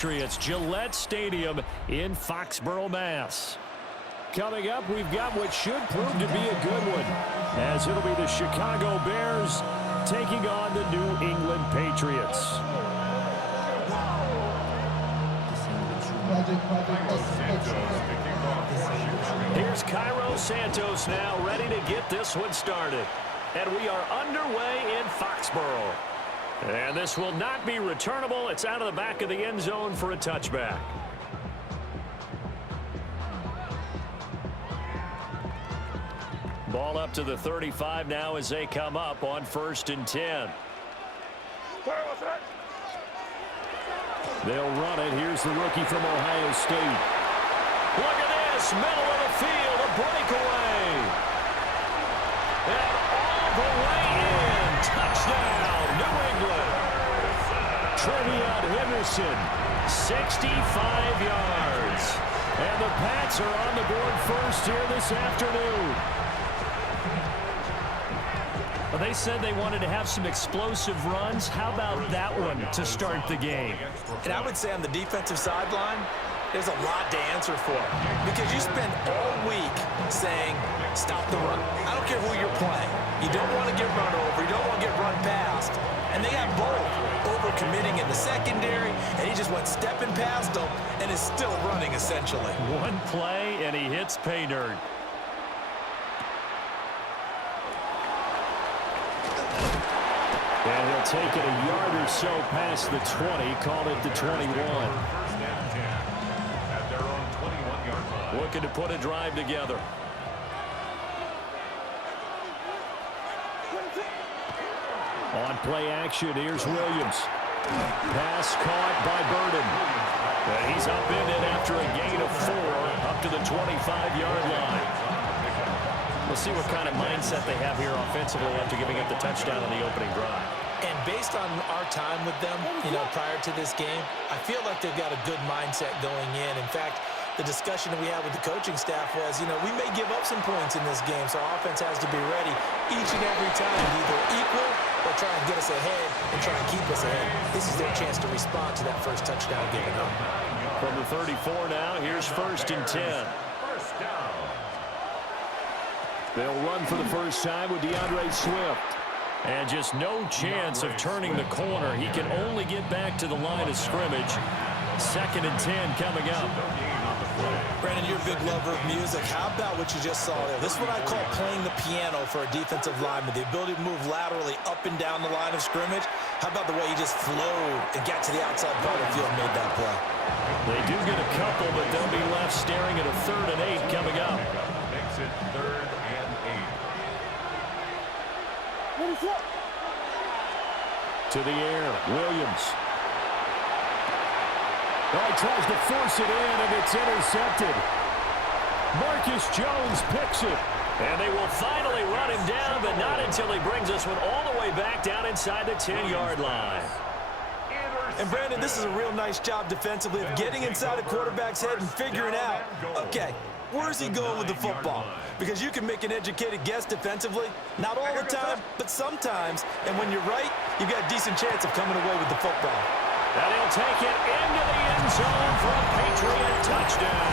Patriots, Gillette Stadium in Foxborough, Mass. Coming up, we've got what should prove to be a good one, as it'll be the Chicago Bears taking on the New England Patriots. Here's Cairo Santos now ready to get this one started. And we are underway in Foxborough. And this will not be returnable. It's out of the back of the end zone for a touchback. Ball up to the 35 now as they come up on 1st and 10. They'll run it. Here's the rookie from Ohio State. Look at this. Middle of the field. A breakaway. And all the way in. Touchdown, New England. Trevion Henderson, 65 yards. And the Pats are on the board first here this afternoon. Well, they said they wanted to have some explosive runs. How about that one to start the game? And I would say on the defensive sideline, there's a lot to answer for. Because you spend all week saying, stop the run. I don't care who you're playing. You don't want to get run over. You don't want to get run past. And they got both. Over-committing in the secondary, and he just went stepping past them and is still running, essentially. One play, and he hits pay dirt. And he'll take it a yard or so past the 20, call it the 21. Looking to put a drive together. On play action, here's Williams. Pass caught by Burden. And he's up in it after a gain of 4, up to the 25-yard line. We'll see what kind of mindset they have here offensively after giving up the touchdown on the opening drive. And based on our time with them, prior to this game, I feel like they've got a good mindset going in. In fact, the discussion that we had with the coaching staff was, we may give up some points in this game, so our offense has to be ready each and every time, either equal or try and get us ahead and try and keep us ahead. This is their chance to respond to that first touchdown given up. From the 34 now, here's 1st and 10. They'll run for the first time with DeAndre Swift. And just no chance of turning the corner. He can only get back to the line of scrimmage. 2nd and 10 coming up. Brandon, you're a big lover of music. How about what you just saw there? This is what I call playing the piano for a defensive lineman. The ability to move laterally up and down the line of scrimmage. How about the way he just flowed and got to the outside part of the field and made that play? They do get a couple, but they'll be left staring at a 3rd and 8 coming up. Makes it 3rd and 8. To the air, Williams. Oh, he tries to force it in, and it's intercepted. Marcus Jones picks it. And they will finally run him down, but not until he brings this one all the way back down inside the 10-yard line. And, Brandon, this is a real nice job defensively of getting inside a quarterback's head and figuring out, okay, where's he going with the football? Because you can make an educated guess defensively, not all the time, but sometimes. And when you're right, you've got a decent chance of coming away with the football. And he'll take it into the end zone for a Patriot touchdown.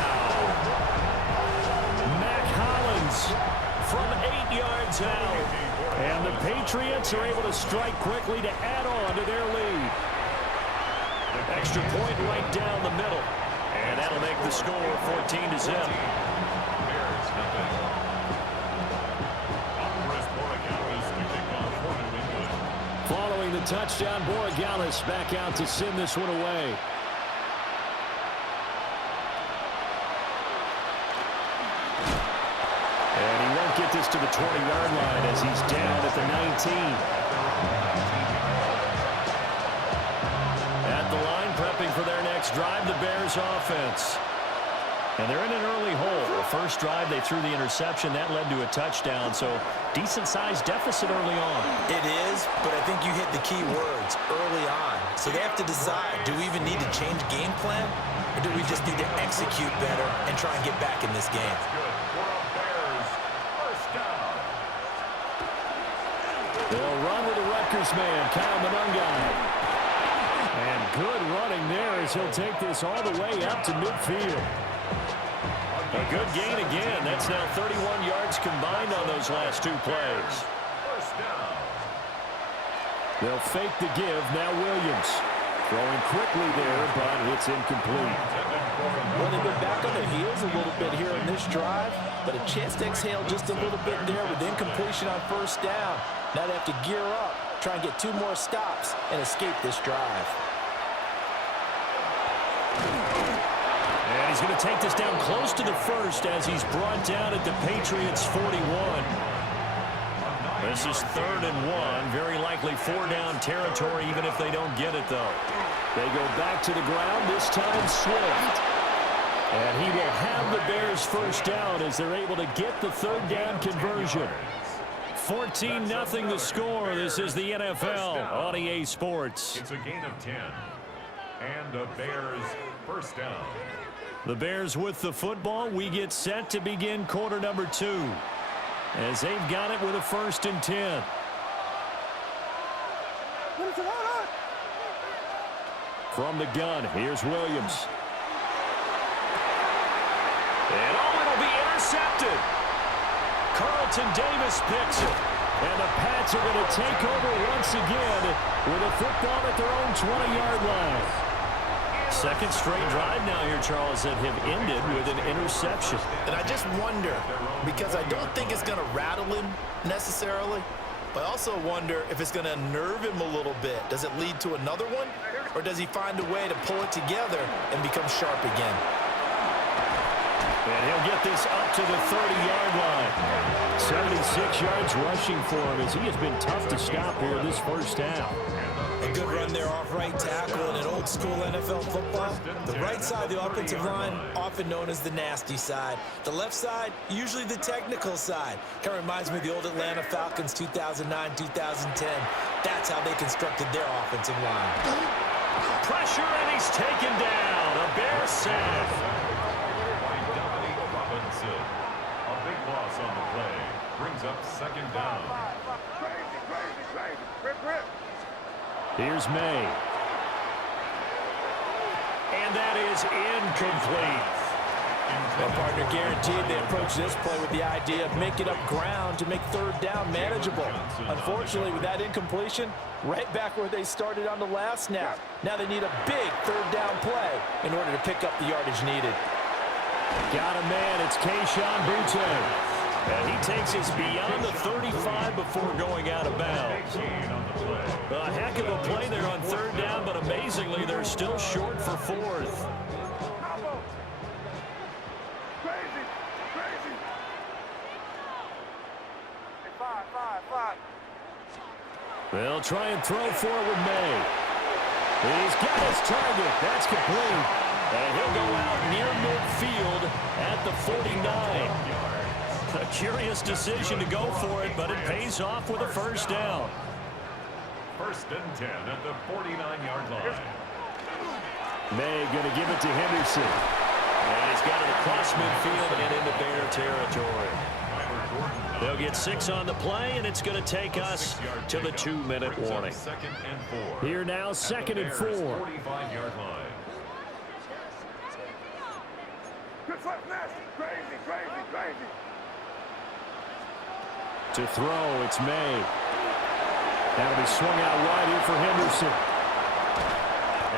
Mac Hollins from 8 yards out. And the Patriots are able to strike quickly to add on to their lead. Extra point right down the middle. And that'll make the score 14-0. Following the touchdown, Borregales back out to send this one away. And he won't get this to the 20-yard line as he's down at the 19. At the line, prepping for their next drive, the Bears offense. And they're in an early hole. The first drive, they threw the interception. That led to a touchdown, so decent-sized deficit early on. It is, but I think you hit the key words early on. So they have to decide, do we even need to change game plan, or do we just need to execute better and try and get back in this game? They'll run with the Rutgers man, Kyle Monungai. And Good running there as he'll take this all the way up to midfield. A good gain again. That's now 31 yards combined on those last two plays. First down. They'll fake the give. Now Williams. Throwing quickly there, but it's incomplete. Well, they've been back on their heels a little bit here in this drive, but a chance to exhale just a little bit there with incompletion on first down. Now they have to gear up, try and get 2 more stops, and escape this drive. And he's going to take this down close to the first as he's brought down at the Patriots' 41. This is 3rd and 1. Very likely 4-down territory, even if they don't get it, though. They go back to the ground, this time Swift. And he will have the Bears first down as they're able to get the 3rd down conversion. 14-0 the score. This is the NFL on EA Sports. It's a gain of 10. And the Bears first down. The Bears with the football. We get set to begin quarter number 2. As they've got it with a 1st and 10. From the gun, here's Williams. And it'll be intercepted. Carlton Davis picks it. And the Pats are going to take over once again with a football at their own 20-yard line. Second straight drive now here, Charles, that have ended with an interception. And I just wonder, because I don't think it's going to rattle him necessarily, but I also wonder if it's going to unnerve him a little bit. Does it lead to another one, or does he find a way to pull it together and become sharp again? And he'll get this up to the 30-yard line. 76 yards rushing for him as he has been tough to stop here this first half. A good run there off right tackle in an old-school NFL football. The right side of the offensive line, often known as the nasty side. The left side, usually the technical side. Kind of reminds me of the old Atlanta Falcons 2009-2010. That's how they constructed their offensive line. Pressure, and he's taken down. A Bears sack. A big loss on the play. Brings up 2nd down. Here's May. And that is incomplete. Well, partner, guaranteed they approach this play with the idea of making up ground to make 3rd down manageable. Unfortunately, with that incompletion, right back where they started on the last snap. Now they need a big 3rd down play in order to pick up the yardage needed. Got a man. It's Kayshon Boutte. And he takes us beyond the 35 before going out of bounds. A heck of a play there on 3rd down, but amazingly, they're still short for 4th. They'll try and throw forward May. He's got his target. That's complete. And he'll go out near midfield at the 49. A curious decision to go for it, but it pays off with a first down. 1st and 10 at the 49-yard line. May going to give it to Henderson. And he's got it across midfield and into Bear territory. They'll get 6 on the play, and it's going to take us to the 2-minute warning. 2nd and 4. Here now, 2nd and 4. 45-yard line. To throw, it's May. That'll be swung out wide here for Henderson.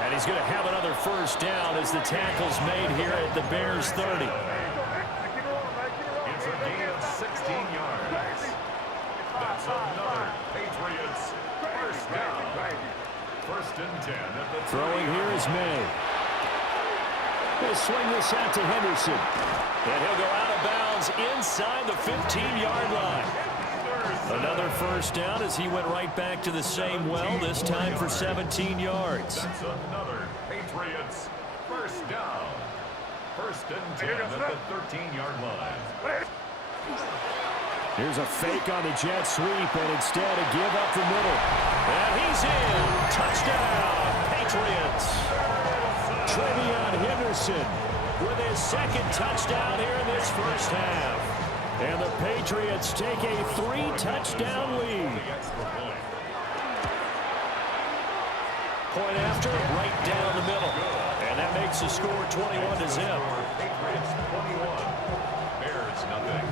And he's going to have another first down as the tackle's made here at the Bears' 30. It's a gain of 16 yards. That's another Patriots first down. 1st and 10 at the Throwing here is May. He'll swing this out to Henderson. And he'll go out of bounds inside the 15-yard line. Another first down as he went right back to the same well, this time for 17 yards. That's another Patriots first down. 1st and 10 at the 13-yard line. Here's a fake on the jet sweep, and instead a give up the middle. And he's in. Touchdown, Patriots. Trevion Henderson with his 2nd touchdown here in this first half. And the Patriots take a 3-touchdown lead. point after, right down the middle. And that makes the score 21-0. Patriots 21. Bears nothing.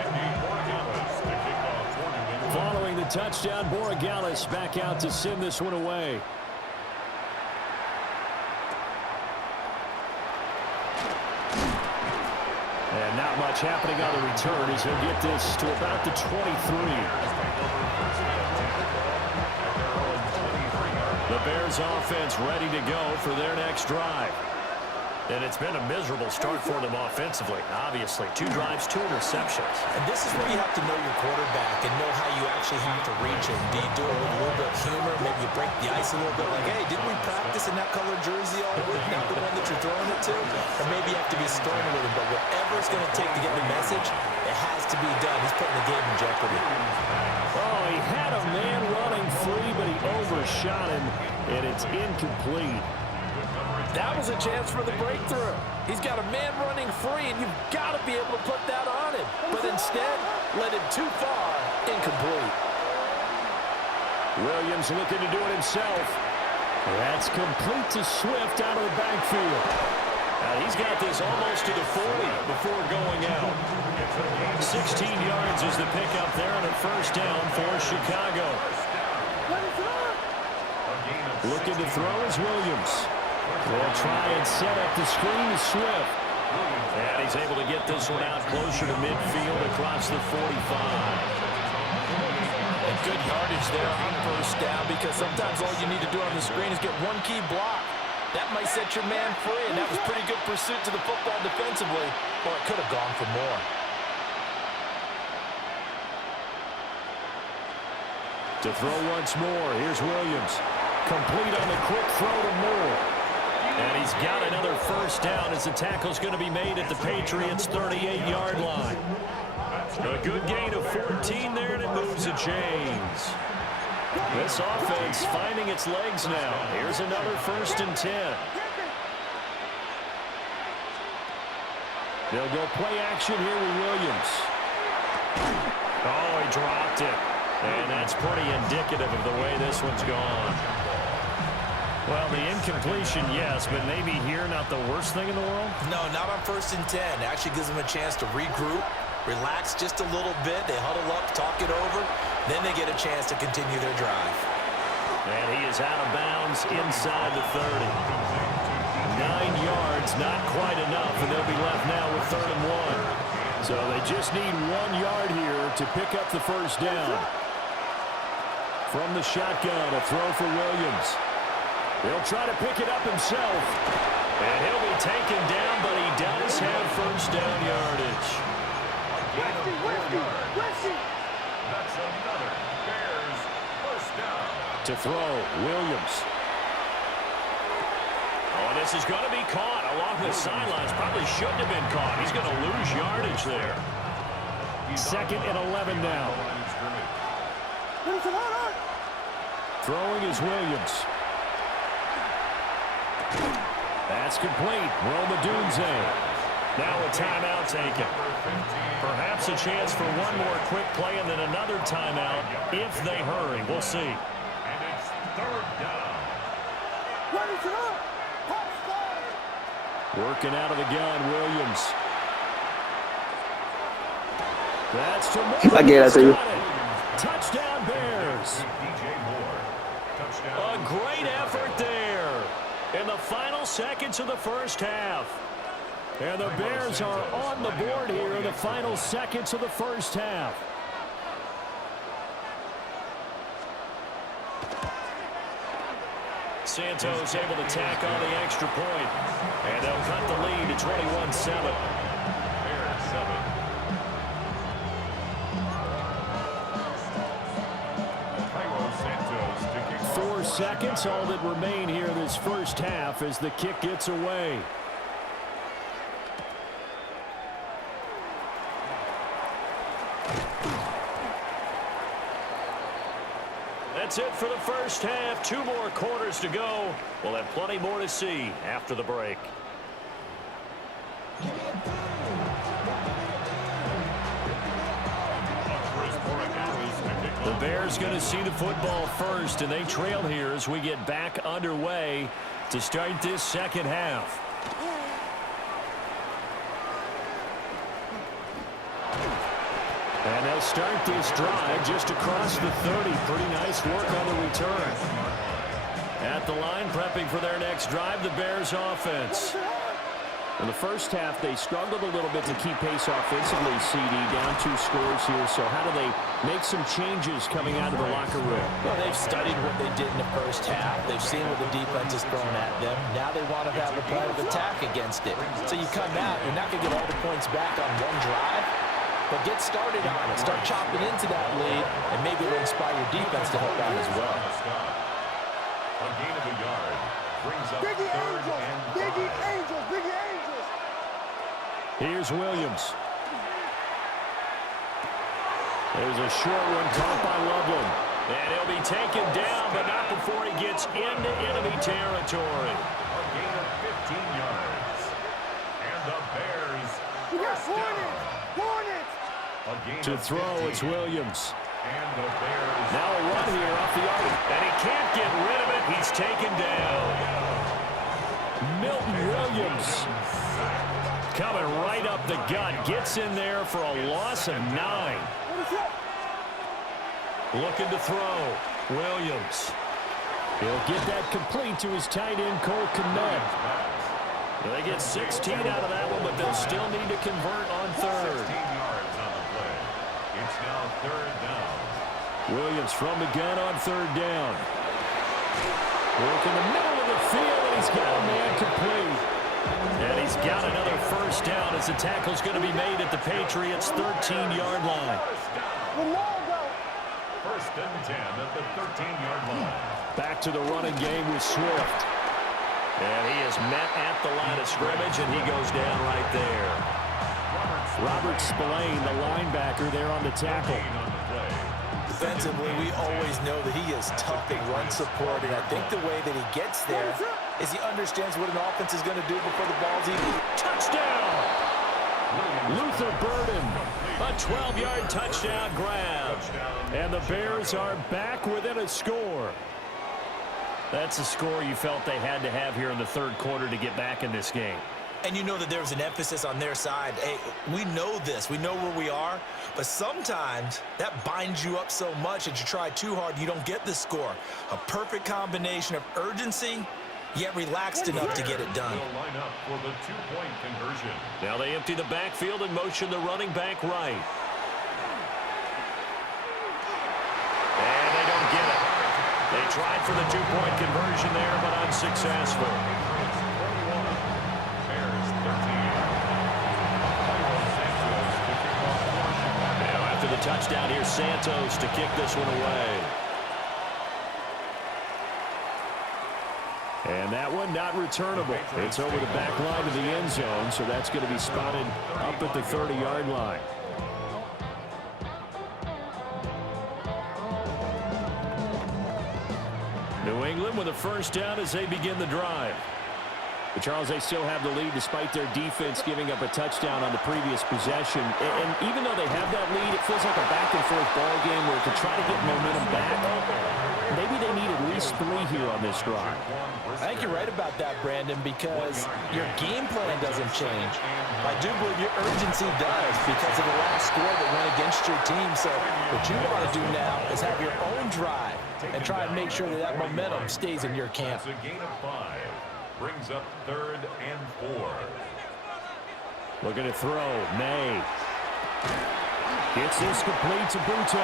Andy Borregales to kick off for New England. Following the touchdown, Borregales back out to send this one away. And not much happening on the return as he'll get this to about the 23. The Bears offense ready to go for their next drive. And it's been a miserable start for them offensively. Obviously, 2 drives, 2 interceptions. And this is where you have to know your quarterback and know how you actually have to reach him. Do you do it with a little bit of humor? Maybe you break the ice a little bit like, hey, didn't we practice in that colored jersey all week? Not the one that you're throwing it to? Or maybe you have to be stern with him. But whatever it's going to take to get the message, it has to be done. He's putting the game in jeopardy. Oh, he had a man running free, but he overshot him, and it's incomplete. That was a chance for the breakthrough. He's got a man running free, and you've got to be able to put that on him. But instead, led it too far, incomplete. Williams looking to do it himself. That's complete to Swift out of the backfield. He's got this almost to the 40 before going out. 16 yards is the pickup there on a first down for Chicago. Looking to throw is Williams. They'll try and set up the screen to Swift. And he's able to get this one out closer to midfield across the 45. And good yardage there on first down, because sometimes all you need to do on the screen is get one key block. That might set your man free, and that was pretty good pursuit to the football defensively, or it could have gone for more. To throw once more, here's Williams. Complete on the quick throw to Moore. And he's got another first down as the tackle's going to be made at the Patriots' 38-yard line. A good gain of 14 there, and it moves the chains. This offense finding its legs now. Here's another 1st and 10. They'll go play action here with Williams. Oh, he dropped it. And that's pretty indicative of the way this one's gone. Well, the incompletion, yes, but maybe here not the worst thing in the world? No, not on 1st and 10. It actually gives them a chance to regroup, relax just a little bit. They huddle up, talk it over. Then they get a chance to continue their drive. And he is out of bounds inside the 30. 9 yards, not quite enough, and they'll be left now with 3rd and 1. So they just need 1 yard here to pick up the first down. From the shotgun, a throw for Williams. He'll try to pick it up himself. And he'll be taken down, but he does have first down yardage. That's another Bears first down. To throw, Williams. Oh, this is going to be caught along the sidelines. Probably shouldn't have been caught. He's going to lose yardage there. 2nd and 11 now. Throwing is Williams. That's complete. Roma Dunze. Now a timeout taken. Perhaps a chance for one more quick play and then another timeout if they hurry. We'll see. And it's 3rd down. Working out of the gun, Williams. That's to Moore. I get it to you. Touchdown Bears. DJ Moore. Touchdown. A great effort there in the final seconds of the first half. And the Bears are on the board here in the final seconds of the first half. Santos able to tack on the extra point. And they'll cut the lead to 21-7. Bears 7. Cairo Santos to kick off. 4 seconds, all that remain here this first half as the kick gets away. That's it for the first half. 2 more quarters to go. We'll have plenty more to see after the break. The Bears going to see the football first, and they trail here as we get back underway to start this second half. And they'll start this drive just across the 30. Pretty nice work on the return. At the line, prepping for their next drive, the Bears offense. In the first half, they struggled a little bit to keep pace offensively, CD, down 2 scores here. So how do they make some changes coming out of the locker room? Well, they've studied what they did in the first half. They've seen what the defense is throwing at them. Now they want to have a plan of attack against it. So you come out, you're not going to get all the points back on one drive, but get started on it. Start chopping into that lead, and maybe it'll inspire your defense to help out as well. A gain of a yard brings up third and 5. Biggie Angels. Here's Williams. There's a short one caught by Loveland. And he'll be taken down, but not before he gets into enemy territory. A gain of 15 yards. And the Bears first down. To throw, it's Williams. And the Bears Now a run here off the arc. And he can't get rid of it. He's taken down. Milton Williams coming right up the gut. Gets in there for a loss of 9. Looking to throw. Williams. He'll get that complete to his tight end, Cole Kmet. They get 16 out of that one, but they'll still need to convert on third. 16 yards on the play. It's now third down. Williams from the gun on third down. Work in the middle of the field, and he's got a man complete. And he's got another first down as the tackle's going to be made at the Patriots' 13-yard line. First and 10 at the 13-yard line. Back to the running game with Swift. And he is met at the line of scrimmage, and he goes down right there. Robert Spillane, the linebacker, there on the tackle. Defensively, we always know that he is tough in run support, and I think the way that he gets there is he understands what an offense is going to do before the ball's even. Touchdown! Luther Burden, a 12-yard touchdown grab. And the Bears are back within a score. That's a score you felt they had to have here in the third quarter to get back in this game. And you know that there was an emphasis on their side. Hey, we know this. We know where we are. But sometimes that binds you up so much that you try too hard, you don't get the score. A perfect combination of urgency, yet relaxed enough to get it done. Line up for the 2-point conversion. Now they empty the backfield and motion the running back right. And they don't get it. They tried for the 2-point conversion there, but unsuccessful. Touchdown here, Santos to kick this one away. And that one not returnable. It's over the back line of the end zone, so that's going to be spotted up at the 30-yard line. New England with a first down as they begin the drive. But Charles, they still have the lead despite their defense giving up a touchdown on the previous possession. And even though they have that lead, it feels like a back-and-forth ball game where to try to get momentum back, maybe they need at least 3 here on this drive. I think you're right about that, Brandon, because your game plan doesn't change. I do believe your urgency does because of the last score that went against your team. So what you want to do now is have your own drive and try and make sure that that momentum stays in your camp. It's a gain of 5. Brings up third and 4. Looking to throw. May. Gets this complete to Buto.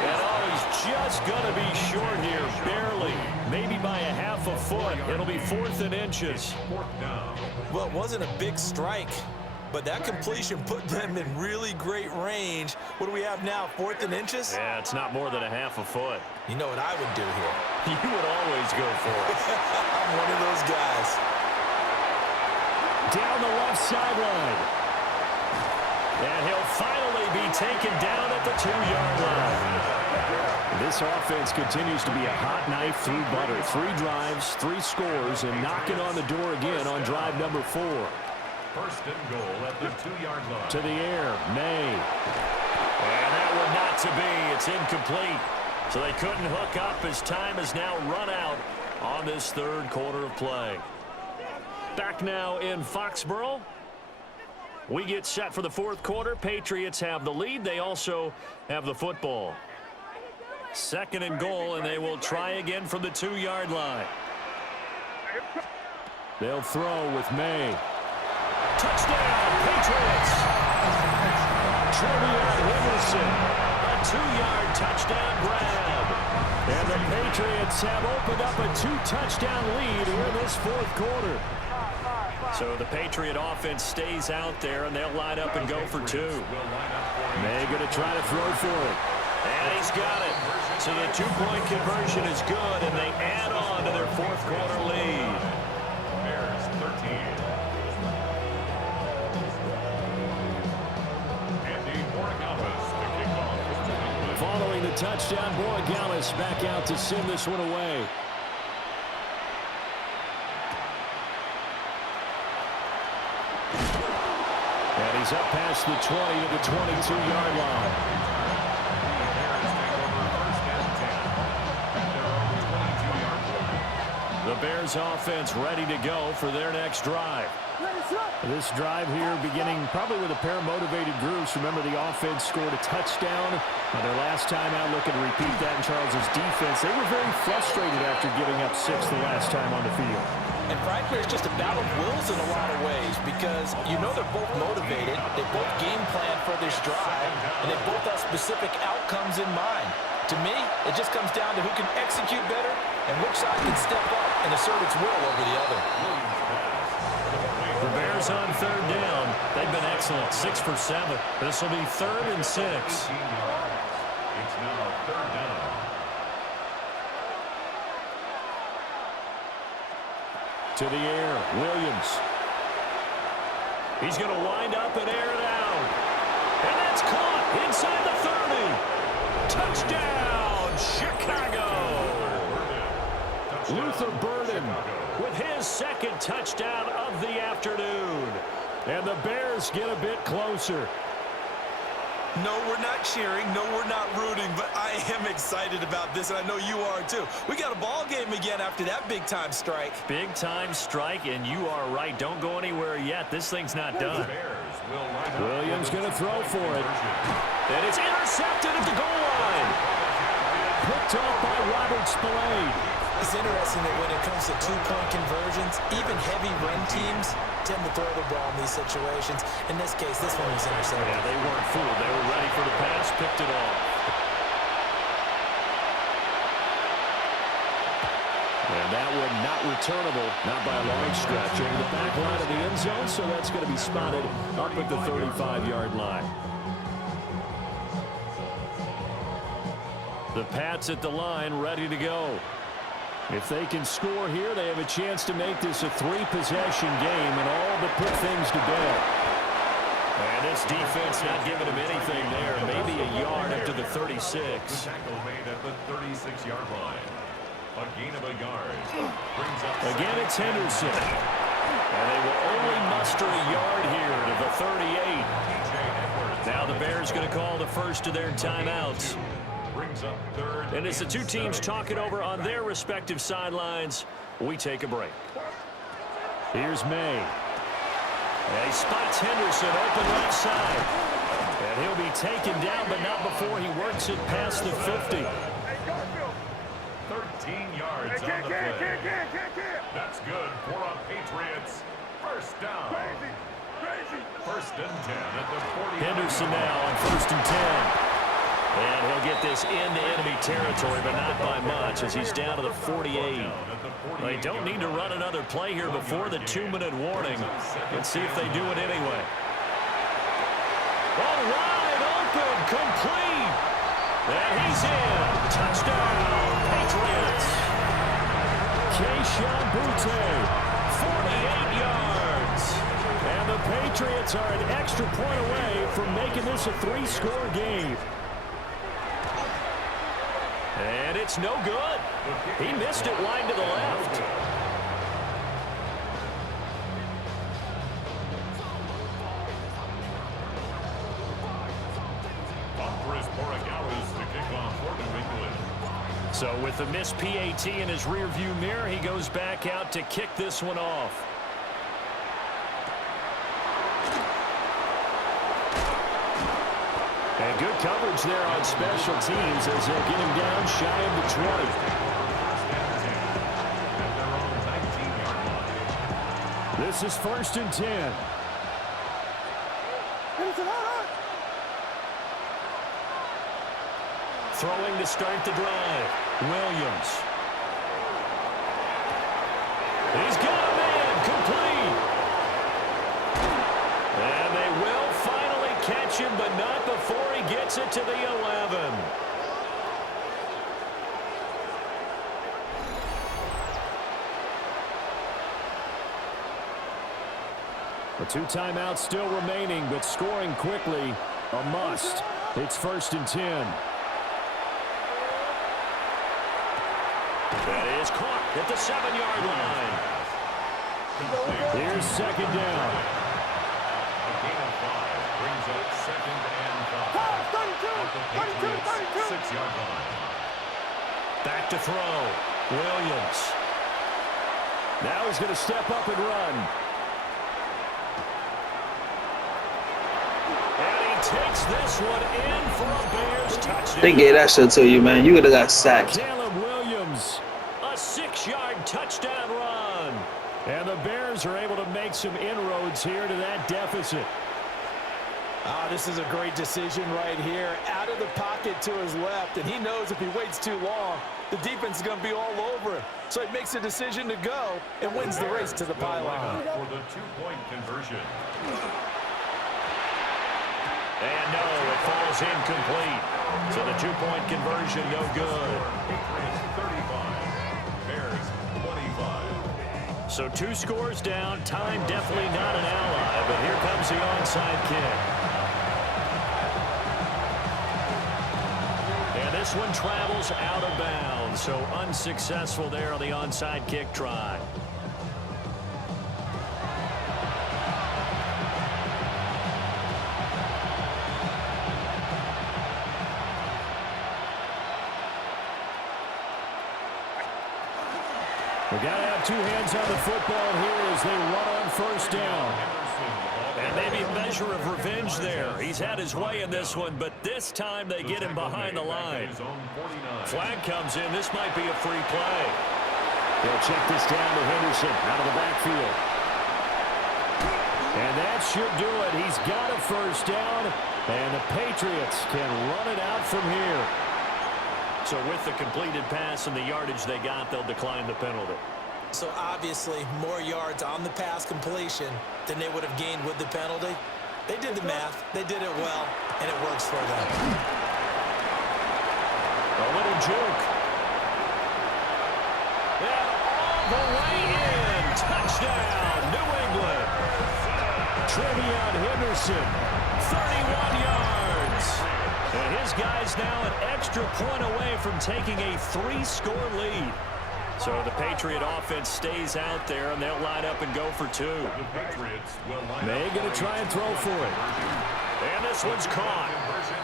And he's just going to be short here. Barely. Maybe by a half a foot. It'll be 4th and inches. Well, it wasn't a big strike, but that completion put them in really great range. What do we have now, 4th and inches? Yeah, it's not more than a half a foot. You know what I would do here? You would always go for it. I'm one of those guys. Down the left sideline. And he'll finally be taken down at the 2-yard line. This offense continues to be a hot knife through butter. 3 drives, 3 scores, and knocking on the door again on drive number 4. First and goal at the 2-yard line. To the air, May. And that one not to be. It's incomplete. So they couldn't hook up as time has now run out on this third quarter of play. Back now in Foxborough. We get set for the fourth quarter. Patriots have the lead. They also have the football. Second and goal, and they will try again from the 2-yard line. They'll throw with May. Touchdown, Patriots! Trevion Henderson, a 2-yard touchdown grab. And the Patriots have opened up a 2-touchdown lead here in this fourth quarter. So the Patriot offense stays out there, and they'll line up and go for 2. May going to try to throw for it. And he's got it. So the 2-point conversion is good, and they add on to their fourth quarter lead. Bears 13. Andy Borregales to kick off. Following the touchdown, Borregales back out to send this one away. And he's up past the 20 to the 22-yard line. The Bears offense ready to go for their next drive. This drive here beginning probably with a pair of motivated groups. Remember, the offense scored a touchdown on their last time out. Looking to repeat that in Charles's defense. They were very frustrated after giving up 6 the last time on the field. And frankly, it's just a battle of wills in a lot of ways because you know they're both motivated. They both game plan for this drive, and they both have specific outcomes in mind. To me, it just comes down to who can execute better and which side can step up and assert its will over the other. The Bears on third down. They've been excellent, 6 for 7. This will be 3rd and 6. It's now 3rd down. To the air, Williams. He's going to wind up and air it out. And that's caught inside the 30. Touchdown, Chicago. Luther Burden with his second touchdown of the afternoon. And the Bears get a bit closer. No, we're not cheering. No, we're not rooting. But I am excited about this, and I know you are too. We got a ball game again after that big-time strike. Big-time strike, and you are right. Don't go anywhere yet. This thing's not done. Williams going to throw for it. And it's intercepted at the goal line. Picked off by Robert Spillane. It's interesting that when it comes to 2-point conversions, even heavy run teams tend to throw the ball in these situations. In this case, this one was intercepted. Yeah, they weren't fooled. They were ready for the pass, picked it off. And that one not returnable, not by a long stretch, over the back line of the end zone, so that's going to be spotted up at the 35-yard line. The Pats at the line, ready to go. If they can score here, they have a chance to make this a 3-possession game and all but put things to bed. And this defense not giving him anything there. Maybe a yard up to the 36. Tackle made at the 36-yard line. A gain of a yard. Again, it's Henderson. And they will only muster a yard here to the 38. Now the Bears going to call the first of their timeouts. And as the two teams talk it over on their respective sidelines, we take a break. Here's May. And he spots Henderson open left side. And he'll be taken down, but not before he works it past the 50. 13 yards on the play. That's good for a Patriots. First down. First and 10 at the 40. Henderson now on 1st and 10. And he'll get this into enemy territory, but not by much as he's down to the 48. They don't need to run another play here before the 2-minute warning. Let's see if they do it anyway. All wide open, complete. And he's in. Touchdown, Patriots. Keyshawn Butte, 48 yards. And the Patriots are an extra point away from making this a 3-score game. And it's no good. He missed it wide to the left. On So with the missed PAT in his rearview mirror, he goes back out to kick this one off. And good coverage there on special teams as they'll get him down shy of the 20. This is 1st and 10. Throwing to start the drive. Williams. He's got a man complete. And they will finally catch him, but not before he gets it to the 11. The 2 timeouts still remaining, but scoring quickly, a must. It's 1st and 10. That is caught at the 7-yard line. Here's 2nd down. A gain of 5 brings up 2nd and 5. 32. 6-yard line. Back to throw. Williams. Now he's going to step up and run. And he takes this one in for a Bears touchdown. They gave that shit to you, man. You would have got sacked. Williams, a 6-yard touchdown run. And the Bears are able to make some inroads here to that deficit. This is a great decision right here. Out of the pocket to his left, and he knows if he waits too long, the defense is going to be all over him. So he makes a decision to go and wins the race to the pylon. For the 2-point conversion. And no, it falls incomplete. So the 2-point conversion, no good. Patriots 35, Bears 25. So 2 scores down. Time definitely not an ally, but here comes the onside kick. And this one travels out of bounds, so unsuccessful there on the onside kick try. We got to have 2 hands on the football here as they run on 1st down. And maybe a measure of revenge there. He's had his way in this one, but this time they get him behind the line. Flag comes in. This might be a free play. They'll check this down to Henderson out of the backfield. And that should do it. He's got a 1st down, and the Patriots can run it out from here. So with the completed pass and the yardage they got, they'll decline the penalty. So obviously more yards on the pass completion than they would have gained with the penalty. They did the math. They did it well, and it works for them. A little juke. And all the way in. Touchdown, New England. Trevion Henderson, 31 yards. And his guy's now an extra point away from taking a 3-score lead. So the Patriot offense stays out there, and they'll line up and go for 2. May going to try and throw for it. And this one's caught.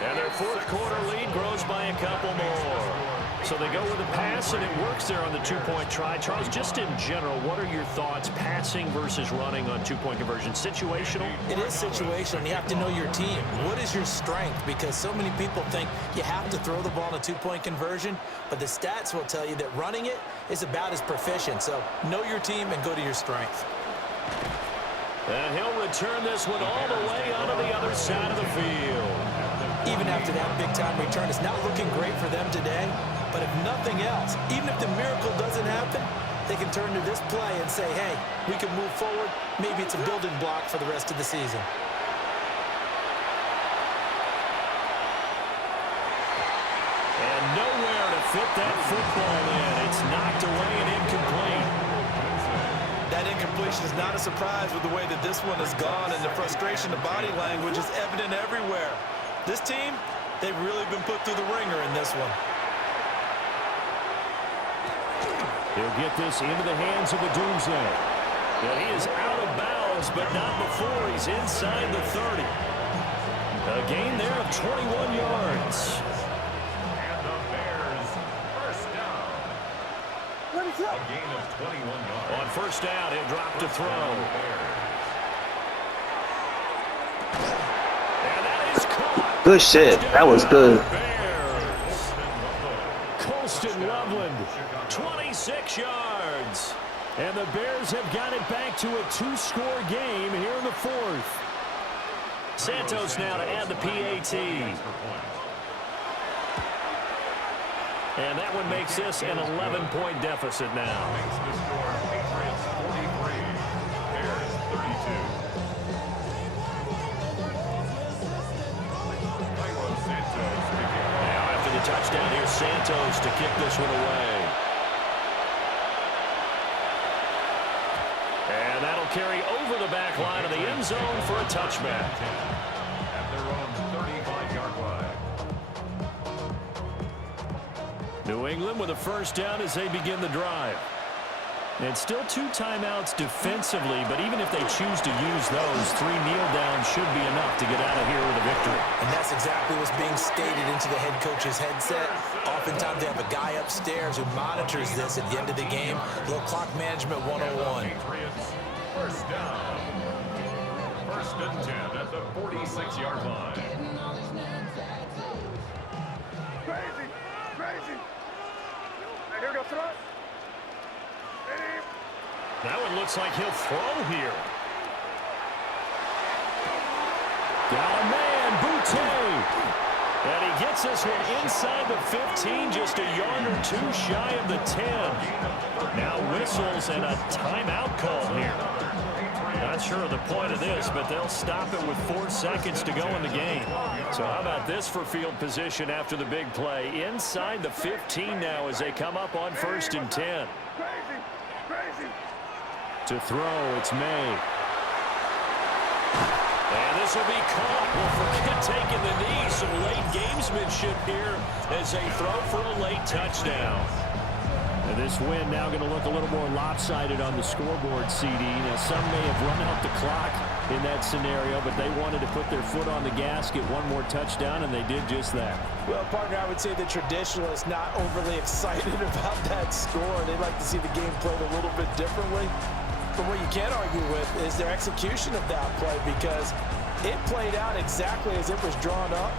And their 4th quarter lead grows by a couple more. So they go with a pass, and it works there on the 2-point try. Charles, just in general, what are your thoughts, passing versus running on 2-point conversion? Situational? It is situational. You have to know your team. What is your strength? Because so many people think you have to throw the ball in a 2-point conversion, but the stats will tell you that running it is about as proficient. So know your team and go to your strength. And he'll return this one all the way onto the other side of the field. Even after that big-time return, it's not looking great for them today. But if nothing else, even if the miracle doesn't happen, they can turn to this play and say, hey, we can move forward. Maybe it's a building block for the rest of the season. And nowhere to fit that football in. It's knocked away and incomplete. That incompletion is not a surprise with the way that this one has gone, and the frustration, the body language is evident everywhere. This team, they've really been put through the ringer in this one. He'll get this into the hands of the Doomsday. And he is out of bounds, but not before he's inside the 30. A gain there of 21 yards. And the Bears 1st down. gain of 21 yards. On first down, he'll drop to throw. And that is caught. Good shit. That was good. Bears. Colston Loveland, 26 yards. And the Bears have got it back to a 2-score game here in the fourth. Santos now to add the PAT. And that one makes this an 11-point deficit now. Makes the score Patriots 43, Bears 32. Now after the touchdown, here's Santos to kick this one away. And that'll carry over the back line of the end zone for a touchback. At their own 35-yard line. New England with a first down as they begin the drive. And still 2 timeouts defensively, but even if they choose to use those, 3 kneel downs should be enough to get out of here with a victory. And that's exactly what's being stated into the head coach's headset. Oftentimes they have a guy upstairs who monitors this at the end of the game. Little clock management 101. Patriots, first down. First and 10 at the 46-yard line. Crazy. Crazy. Hey, here we go, thrust. That one looks like he'll throw here. Got a man, Boutte. And he gets this one inside the 15, just a yard or 2 shy of the 10. Now whistles and a timeout call here. Not sure of the point of this, but they'll stop it with 4 seconds to go in the game. So how about this for field position after the big play? Inside the 15 now as they come up on first and 10. Crazy. Crazy. To throw, it's May. And this will be caught. Well, forget taking the knee. Some late gamesmanship here as they throw for a late touchdown. And this win now going to look a little more lopsided on the scoreboard, CD. Now, some may have run out the clock in that scenario, but they wanted to put their foot on the gas, get one more touchdown, and they did just that. Well, partner, I would say the traditionalists not overly excited about that score. They'd like to see the game played a little bit differently. But what you can't argue with is their execution of that play, because it played out exactly as it was drawn up.